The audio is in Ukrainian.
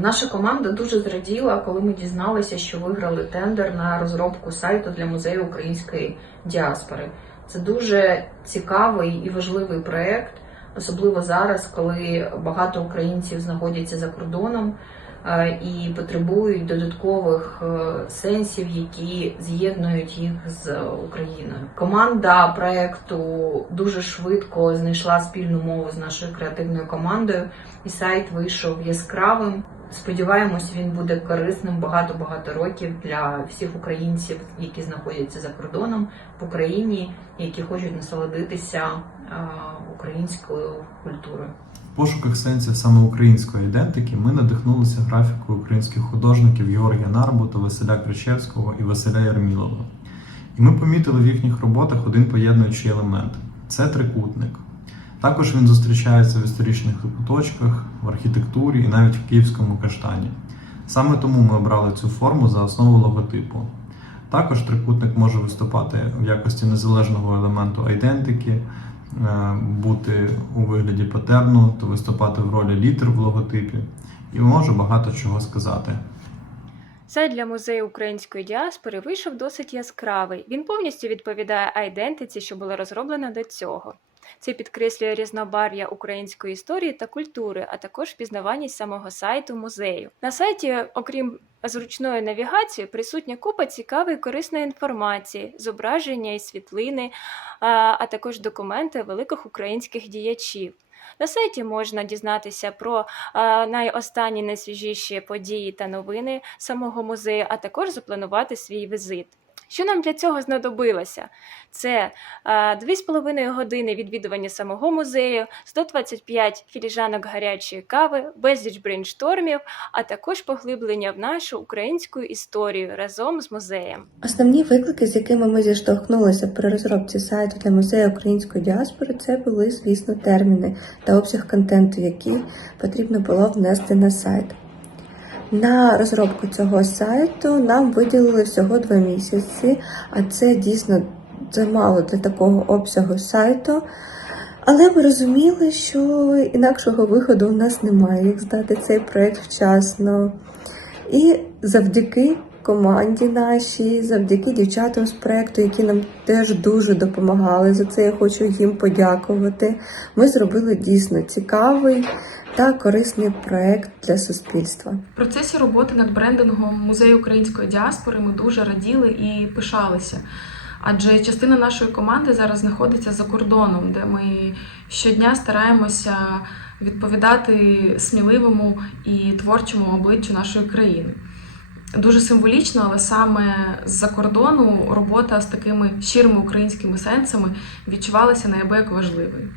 Наша команда дуже зраділа, коли ми дізналися, що виграли тендер на розробку сайту для музею української діаспори. Це дуже цікавий і важливий проект, особливо зараз, коли багато українців знаходяться за кордоном е, і потребують додаткових е, сенсів, які з'єднують їх з Україною. Команда проекту дуже швидко знайшла спільну мову з нашою креативною командою, і сайт вийшов яскравим. Сподіваємось, він буде корисним багато-багато років для всіх українців, які знаходяться за кордоном в Україні, які хочуть насолодитися українською культурою. В пошуках сенсів саме української ідентики ми надихнулися графікою українських художників Георгія Нарбута, Василя Кричевського і Василя Ярмілова. І ми помітили в їхніх роботах один поєднуючий елемент це трикутник. Також він зустрічається в історичних куточках, в архітектурі і навіть в київському каштані. Саме тому ми обрали цю форму за основу логотипу. Також трикутник може виступати в якості незалежного елементу айдентики, бути у вигляді патерну, то виступати в ролі літер в логотипі і може багато чого сказати. Сайт для музею української діаспори вийшов досить яскравий. Він повністю відповідає айдентиці, що була розроблена до цього. Це підкреслює різнобарв'я української історії та культури, а також впізнаваність самого сайту музею. На сайті, окрім зручної навігації, присутня купа цікавої корисної інформації, зображення і світлини, а також документи великих українських діячів. На сайті можна дізнатися про найостанні найсвіжіші події та новини самого музею, а також запланувати свій візит. Що нам для цього знадобилося? Це а, 2,5 години відвідування самого музею, 125 філіжанок гарячої кави, безліч брейнштормів, а також поглиблення в нашу українську історію разом з музеєм. Основні виклики, з якими ми зіштовхнулися при розробці сайту для музею української діаспори, це були, звісно, терміни та обсяг контенту, який потрібно було внести на сайт. На розробку цього сайту нам виділили всього два місяці, а це дійсно замало для такого обсягу сайту. Але ми розуміли, що інакшого виходу у нас немає, як здати цей проект вчасно. І завдяки команді нашій, завдяки дівчатам з проекту, які нам теж дуже допомагали. За це я хочу їм подякувати. Ми зробили дійсно цікавий та корисний проект для суспільства. В процесі роботи над брендингом музею української діаспори ми дуже раділи і пишалися. Адже частина нашої команди зараз знаходиться за кордоном, де ми щодня стараємося відповідати сміливому і творчому обличчю нашої країни. Дуже символічно, але саме з-за кордону робота з такими щирими українськими сенсами відчувалася неабияк важливою.